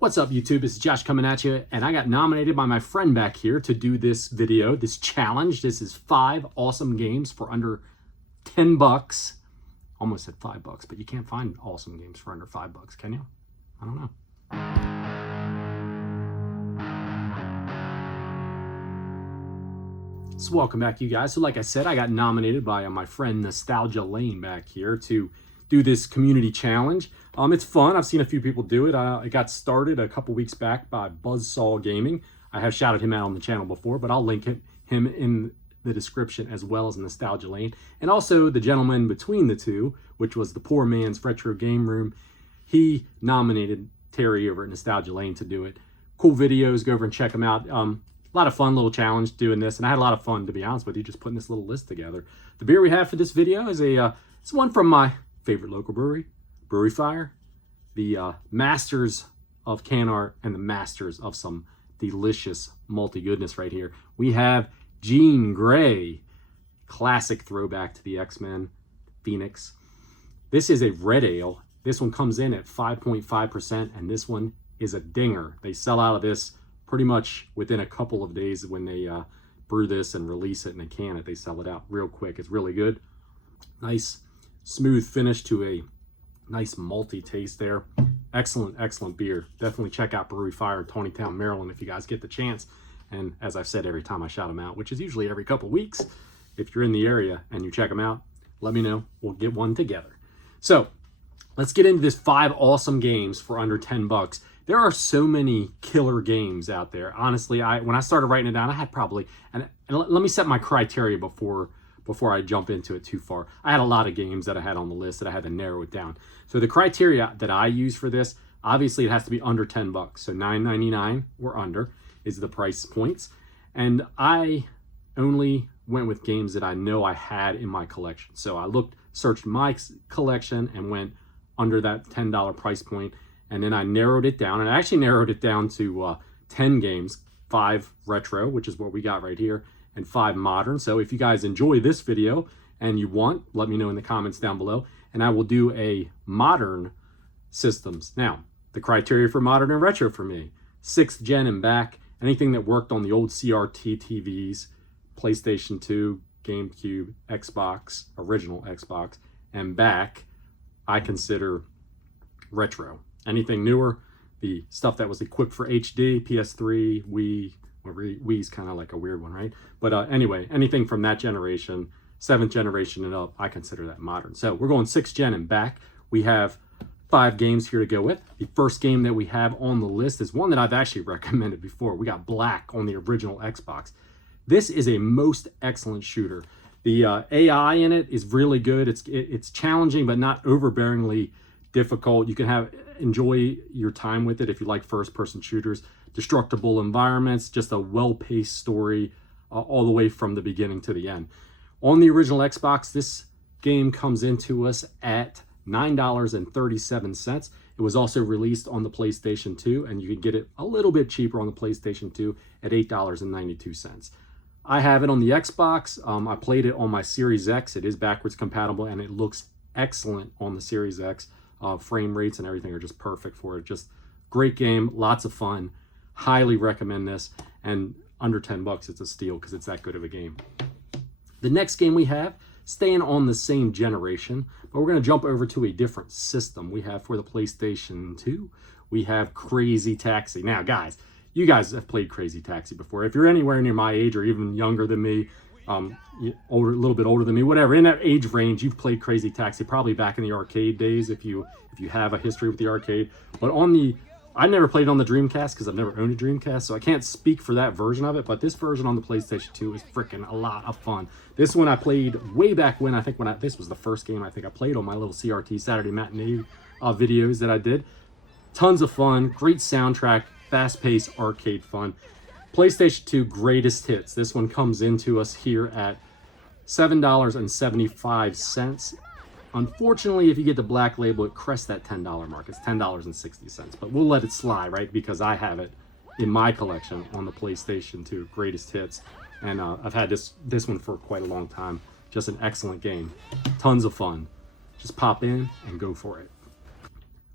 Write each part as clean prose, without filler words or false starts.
What's up, YouTube? It's Josh coming at you, and I got nominated by my friend back here to do this video, this challenge. This is 5 awesome games for under 10 bucks. Almost said $5, but you can't find awesome games for under $5, can you? I don't know. So welcome back, you guys. So like I said, I got nominated by my friend Nostalgia Lane back here to do this community challenge. It's fun. I've seen a few people do it. It got started a couple weeks back by Buzzsaw Gaming. I have shouted him out on the channel before, but I'll link him in the description as well as Nostalgia Lane. And also the gentleman between the two, which was the Poor Man's Retro Game Room. He nominated Terry over at Nostalgia Lane to do it. Cool videos. Go over and check them out. A lot of fun little challenge doing this, and I had a lot of fun, to be honest with you, just putting this little list together. The beer we have for this video is it's one from my favorite local brewery, Brewery Fire, the masters of can art and the masters of some delicious malty goodness right here. We have Jean Grey, classic throwback to the X-Men, Phoenix. This is a red ale. This one comes in at 5.5%, and this one is a dinger. They sell out of this pretty much within a couple of days when they brew this and release it and they can it. They sell it out real quick. It's really good. Nice smooth finish to a nice malty taste there. Excellent beer. Definitely check out Brewery Fire in Taneytown, Maryland if you guys get the chance. And as I've said every time I shout them out, which is usually every couple weeks, if you're in the area and you check them out, let me know. We'll get one together. So let's get into this 5 awesome games for under 10 bucks. There are so many killer games out there. Honestly, when I started writing it down, I had probably, and let me set my criteria before I jump into it too far. I had a lot of games that I had on the list that I had to narrow it down. So the criteria that I use for this, obviously it has to be under 10 bucks. So $9.99 or under is the price points. And I only went with games that I know I had in my collection. So I searched my collection and went under that $10 price point. And then I narrowed it down, and I actually narrowed it down to 10 games, 5 retro, which is what we got right here, and 5 modern. So if you guys enjoy this video and you want, let me know in the comments down below, and I will do a modern systems. Now, the criteria for modern and retro for me, 6th gen and back, anything that worked on the old CRT TVs, PlayStation 2, GameCube, Xbox, original Xbox, and back, I consider retro. Anything newer, the stuff that was equipped for HD, PS3, Wii, Wii's kind of like a weird one, right? But anyway, anything from that generation, 7th generation and up, I consider that modern. So we're going 6th gen and back. We have 5 games here to go with. The first game that we have on the list is one that I've actually recommended before. We got Black on the original Xbox. This is a most excellent shooter. The AI in it is really good. It's challenging, but not overbearingly difficult. You can enjoy your time with it if you like first-person shooters. Destructible environments, just a well-paced story all the way from the beginning to the end. On the original Xbox, this game comes into us at $9.37. It was also released on the PlayStation 2, and you can get it a little bit cheaper on the PlayStation 2 at $8.92. I have it on the Xbox. I played it on my Series X. It is backwards compatible, and it looks excellent on the Series X. Frame rates and everything are just perfect for it. Just great game, lots of fun. Highly recommend this, and under 10 bucks, it's a steal because it's that good of a game. The next game we have, staying on the same generation, but we're going to jump over to a different system. We have for the PlayStation 2, we have Crazy Taxi. Now, guys, you guys have played Crazy Taxi before. If you're anywhere near my age or even younger than me, a little bit older than me, whatever, in that age range, you've played Crazy Taxi probably back in the arcade days if you have a history with the arcade. But I never played it on the Dreamcast because I've never owned a Dreamcast, so I can't speak for that version of it, but this version on the PlayStation 2 is freaking a lot of fun. This one I played way back when, this was the first game I think I played on my little CRT Saturday matinee videos that I did. Tons of fun, great soundtrack, fast-paced arcade fun. PlayStation 2 greatest hits. This one comes into us here at $7.75. Unfortunately, if you get the black label, it crests that $10 mark. It's $10.60, but we'll let it slide, right? Because I have it in my collection on the PlayStation 2 greatest hits, and I've had this one for quite a long time. Just an excellent game. Tons of fun. Just pop in and go for it.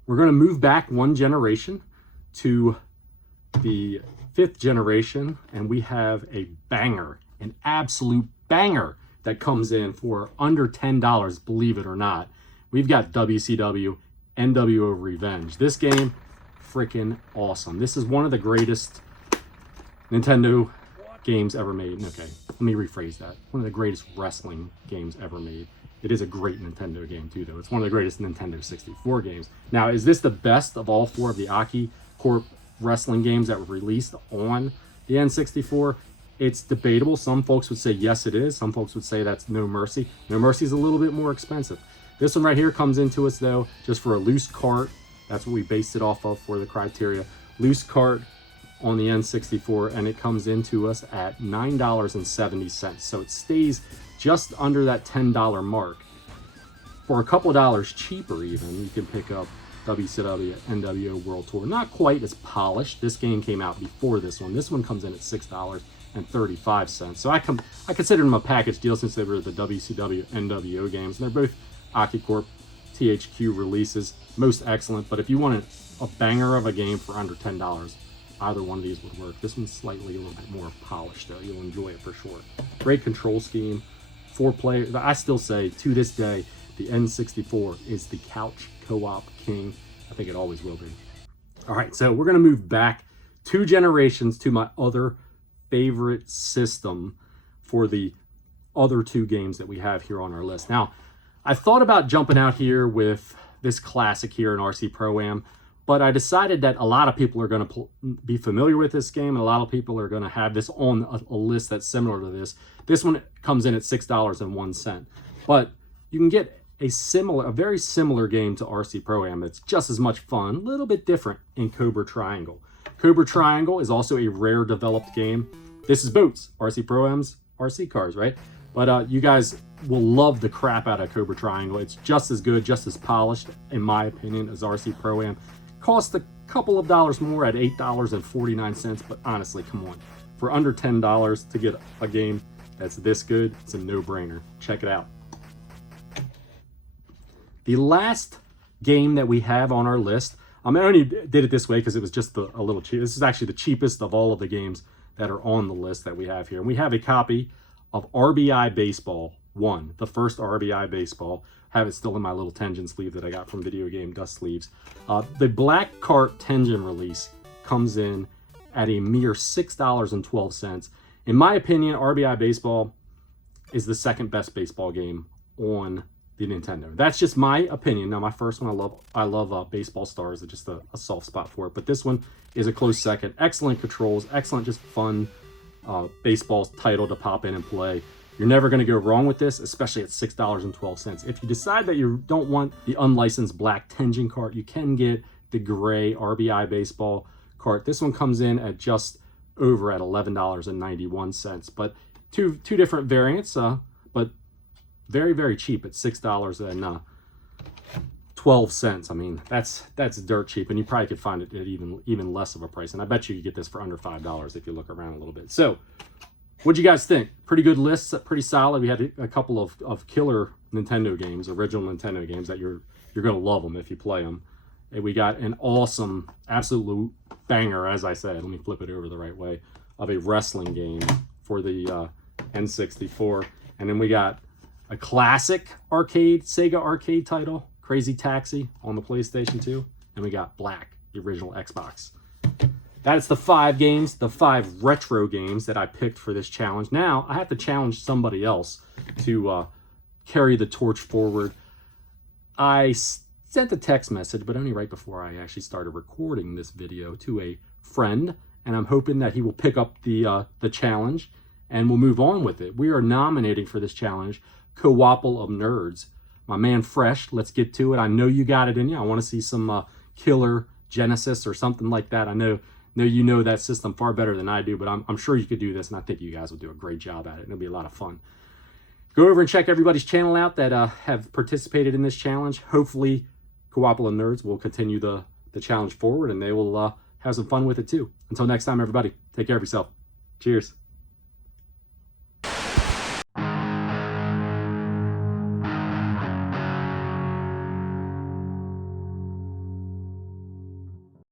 We're going to move back one generation to the 5th generation, and we have a banger, an absolute banger that comes in for under $10, believe it or not. We've got WCW NWO Revenge. This game, freaking awesome. This is one of the greatest Nintendo games ever made. Okay, let me rephrase that. One of the greatest wrestling games ever made. It is a great Nintendo game too, though. It's one of the greatest Nintendo 64 games. Now, is this the best of all 4 of the Aki Corp wrestling games that were released on the N64? It's debatable. Some folks would say yes, it is. Some folks would say that's No Mercy. No Mercy is a little bit more expensive. This one right here comes into us, though, just for a loose cart. That's what we based it off of for the criteria. Loose cart on the N64, and it comes into us at $9.70. So it stays just under that $10 mark. For a couple of dollars cheaper even, you can pick up WCW NWO World Tour. Not quite as polished. This game came out before this one. This one comes in at $6.35. So I consider them a package deal since they were the WCW NWO games. And they're both AkiCorp THQ releases. Most excellent. But if you want a banger of a game for under $10, either one of these would work. This one's slightly a little bit more polished, though. You'll enjoy it for sure. Great control scheme. 4 players. I still say, to this day, the N64 is the couch co-op king. I think it always will be. All right, so we're going to move back 2 generations to my other favorite system for the other 2 games that we have here on our list. Now, I thought about jumping out here with this classic here in RC Pro-Am, but I decided that a lot of people are going to be familiar with this game, and a lot of people are going to have this on a list that's similar to this. This one comes in at $6.01, but you can get a very similar game to RC Pro-Am. It's just as much fun, a little bit different in Cobra Triangle. Cobra Triangle is also a rare developed game. This is boats, RC Pro-Am's RC cars, right? But you guys will love the crap out of Cobra Triangle. It's just as good, just as polished, in my opinion, as RC Pro-Am. Cost a couple of dollars more at $8.49, but honestly, come on. For under $10 to get a game that's this good, it's a no-brainer. Check it out. The last game that we have on our list, I only did it this way because it was just a little cheap. This is actually the cheapest of all of the games that are on the list that we have here. And we have a copy of RBI Baseball 1, the first RBI Baseball. Have it still in my little Tengen sleeve that I got from Video Game Dust Sleeves. The Black Cart Tengen release comes in at a mere $6.12. In my opinion, RBI Baseball is the second best baseball game on the Nintendo. That's just my opinion. Now, my first one, I love Baseball Stars. It's just a soft spot for it. But this one is a close second. Excellent controls, excellent, just fun baseball title to pop in and play. You're never going to go wrong with this, especially at $6.12. If you decide that you don't want the unlicensed black Tengen cart, you can get the gray RBI Baseball cart. This one comes in at just over at $11.91. But two different variants, but very, very cheap at $6.12. I mean, that's dirt cheap, and you probably could find it at even less of a price. And I bet you get this for under $5 if you look around a little bit. So, what'd you guys think? Pretty good lists, pretty solid. We had a couple of killer Nintendo games, original Nintendo games that you're gonna love them if you play them. And we got an awesome, absolute banger, as I said. Let me flip it over the right way, of a wrestling game for the N64. And then we got a classic Sega arcade title, Crazy Taxi, on the PlayStation 2. And we got Black, the original Xbox. That's the 5 games, the 5 retro games that I picked for this challenge. Now, I have to challenge somebody else to carry the torch forward. I sent a text message, but only right before I actually started recording this video, to a friend, and I'm hoping that he will pick up the challenge and we'll move on with it. We are nominating for this challenge Co-opple of Nerds. My man Fresh, let's get to it. I know you got it in you. I want to see some killer Genesis or something like that. I know you know that system far better than I do, but I'm sure you could do this, and I think you guys will do a great job at it. It'll be a lot of fun. Go over and check everybody's channel out that have participated in this challenge. Hopefully, Co-opple of Nerds will continue the challenge forward, and they will have some fun with it too. Until next time, everybody, take care of yourself. Cheers.